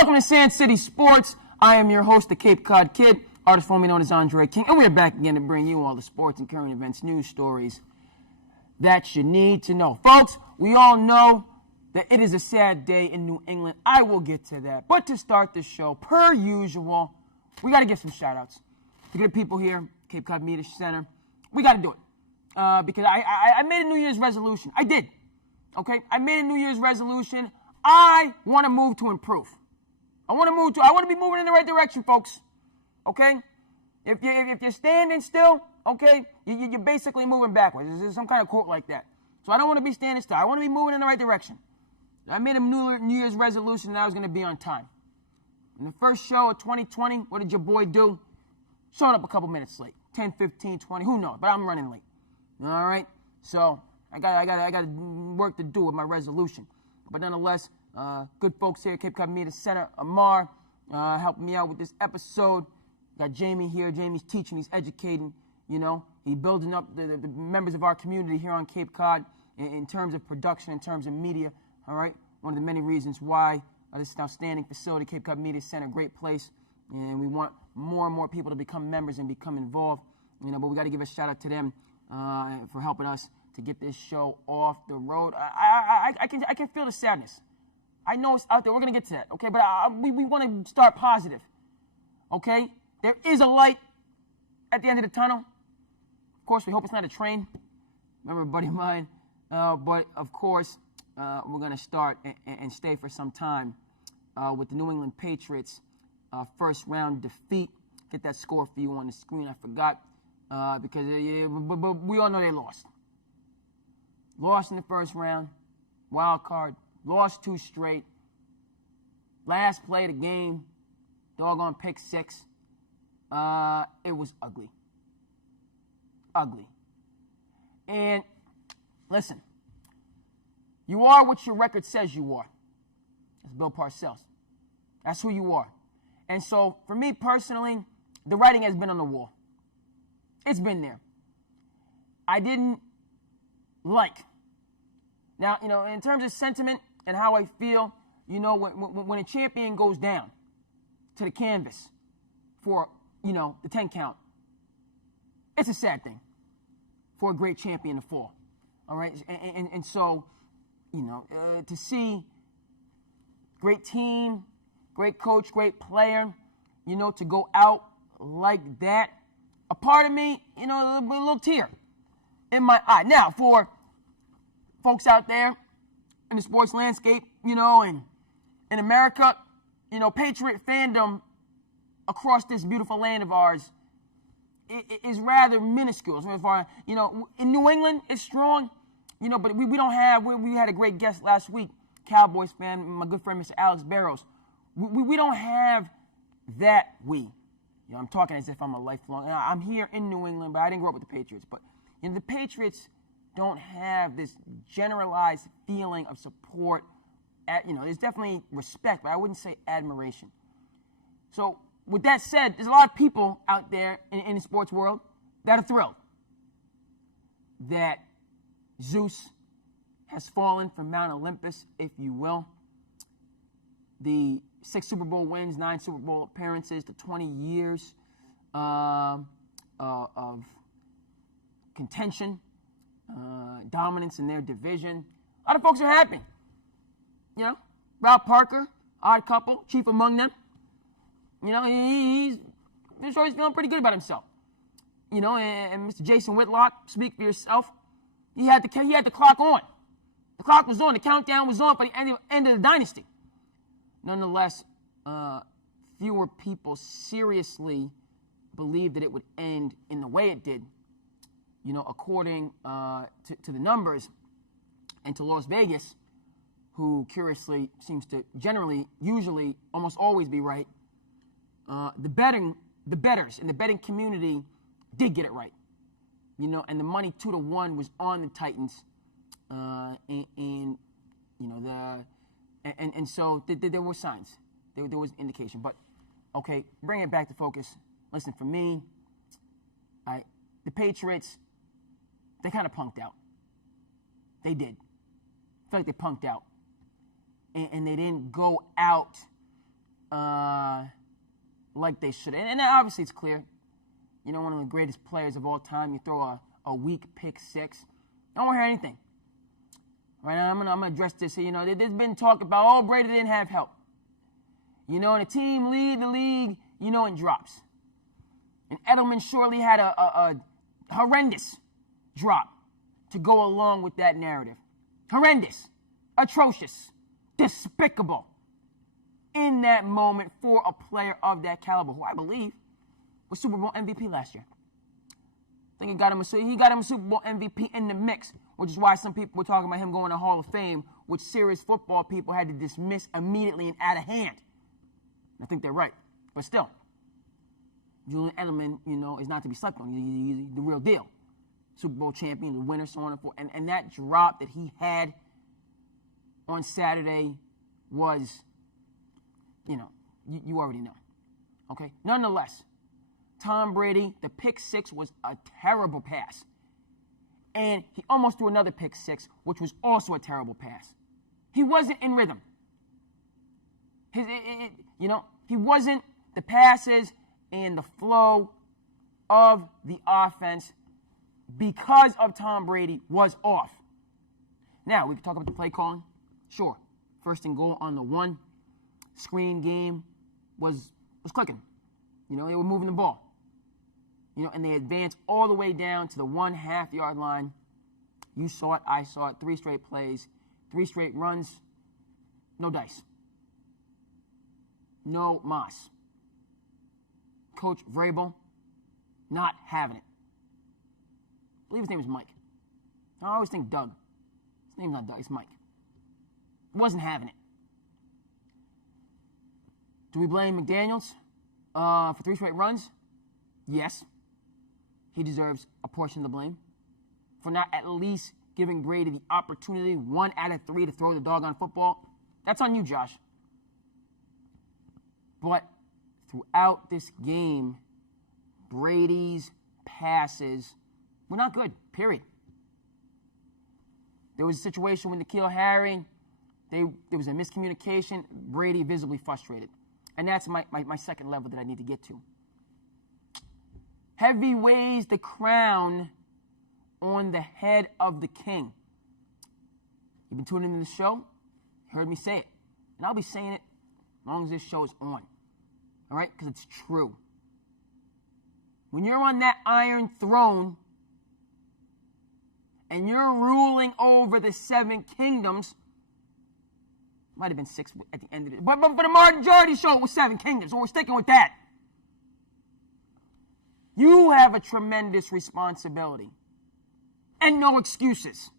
Welcome to SandCity Sports. I am your host, the Cape Cod Kid, artist formerly known as Andre King, and we're back again to bring you all the sports and current events, news stories that you need to know. Folks, we all know that it is a sad day in New England. I will get to that. But to start the show, per usual, we got to give some shout-outs to the people here, Cape Cod Media Center. We got to do it because I made a New Year's resolution. I did. Okay? I made a New Year's resolution. I want to move to improve. I want to be moving in the right direction, folks. Okay? If you're standing still, okay, you're basically moving backwards. There's some kind of quote like that. So I don't want to be standing still. I want to be moving in the right direction. I made a New Year's resolution that I was going to be on time. In the first show of 2020, what did your boy do? Showed up a couple minutes late. 10, 15, 20, who knows? But I'm running late. All right? So I got work to do with my resolution. But nonetheless, good folks here, Cape Cod Media Center. Amar helping me out with this episode. Got Jamie here. Jamie's teaching. He's educating. You know, he's building up the members of our community here on Cape Cod in terms of production, in terms of media. All right? One of the many reasons why this outstanding facility, Cape Cod Media Center, great place. And we want more and more people to become members and become involved. You know, but we got to give a shout out to them for helping us to get this show off the road. I can feel the sadness. I know it's out there. We're going to get to that, okay? But we want to start positive, okay? There is a light at the end of the tunnel. Of course, we hope it's not a train. Remember a buddy of mine. But, of course, we're going to start and stay for some time with the New England Patriots' first-round defeat. Get that score for you on the screen. I forgot because but we all know they lost. Lost in the first round, wild card, lost 2 straight. Last play of the game, doggone pick 6. It was ugly. Ugly. And listen, you are what your record says you are. That's Bill Parcells. That's who you are. And so, for me personally, the writing has been on the wall. It's been there. I didn't like. Now, you know, in terms of sentiment and how I feel, you know, when a champion goes down to the canvas for, you know, the 10 count, it's a sad thing for a great champion to fall. All right? And so, you know, to see great team, great coach, great player, you know, to go out like that, a part of me, you know, a little tear in my eye. Now, for folks out there in the sports landscape, you know, and in America, you know, Patriot fandom across this beautiful land of ours is rather minuscule. So far, you know, in New England, it's strong, you know, but we don't have, we had a great guest last week, Cowboys fan, my good friend, Mr. Alex Barrows. We don't have that You know, I'm talking as if I'm a lifelong, I'm here in New England, but I didn't grow up with the Patriots. But, you know, the Patriots don't have this generalized feeling of support. You know, there's definitely respect, but I wouldn't say admiration. So, with that said, there's a lot of people out there in the sports world that are thrilled that Zeus has fallen from Mount Olympus, if you will. The 6 Super Bowl wins, 9 Super Bowl appearances, the 20 years of contention, dominance in their division. A lot of folks are happy. You know, Rob Parker, odd couple, chief among them. You know, he's feeling pretty good about himself. You know, and Mr. Jason Whitlock, speak for yourself. He had the clock on. The clock was on. The countdown was on for the end of the dynasty. Nonetheless, fewer people seriously believed that it would end in the way it did. You know, according to the numbers, and to Las Vegas, who curiously seems to generally, usually, almost always be right. The bettors in the betting community did get it right. You know, and the money 2-1 was on the Titans, and you know and so there were signs, there was indication. But okay, bring it back to focus. Listen, for me, the Patriots, they kind of punked out. They did. I feel like they punked out. And they didn't go out like they should. And obviously it's clear. You know, one of the greatest players of all time, you throw a weak pick six. I don't hear anything. Right now, I'm gonna address this here. You know, there's been talk about, oh, Brady didn't have help. You know, and the team lead the league, you know, in drops. And Edelman surely had a horrendous drop to go along with that narrative. Horrendous, atrocious, despicable in that moment for a player of that caliber, who I believe was Super Bowl MVP last year. I think he got him a Super Bowl MVP in the mix, which is why some people were talking about him going to Hall of Fame, which serious football people had to dismiss immediately and out of hand. I think they're right. But still, Julian Edelman, you know, is not to be slept on. He's the real deal. Super Bowl champion, the winner, so on and forth. And that drop that he had on Saturday was, you know, you already know. Okay? Nonetheless, Tom Brady, the pick six was a terrible pass. And he almost threw another pick six, which was also a terrible pass. He wasn't in rhythm. He wasn't, the passes and the flow of the offense because of Tom Brady was off. Now, we can talk about the play calling. Sure. First and goal on the one. Screen game was clicking. You know, they were moving the ball. You know, and they advanced all the way down to the 1.5 yard line. You saw it, I saw it. 3 straight plays, 3 straight runs. No dice. No moss. Coach Vrabel, not having it. I believe his name is Mike. I always think Doug. His name's not Doug, it's Mike. Wasn't having it. Do we blame McDaniels for 3 straight runs? Yes. He deserves a portion of the blame for not at least giving Brady the opportunity 1 out of 3 to throw the doggone football. That's on you, Josh. But throughout this game, Brady's passes were not good, period. There was a situation with N'Keal Harry. There was a miscommunication. Brady visibly frustrated. And that's my second level that I need to get to. Heavy weighs the crown on the head of the king. You've been tuning into the show, heard me say it. And I'll be saying it as long as this show is on. All right? Because it's true. When you're on that iron throne and you're ruling over the 7 kingdoms, might have been 6 at the end of it, but for the majority show it was 7 kingdoms, so we're sticking with that. You have a tremendous responsibility and no excuses.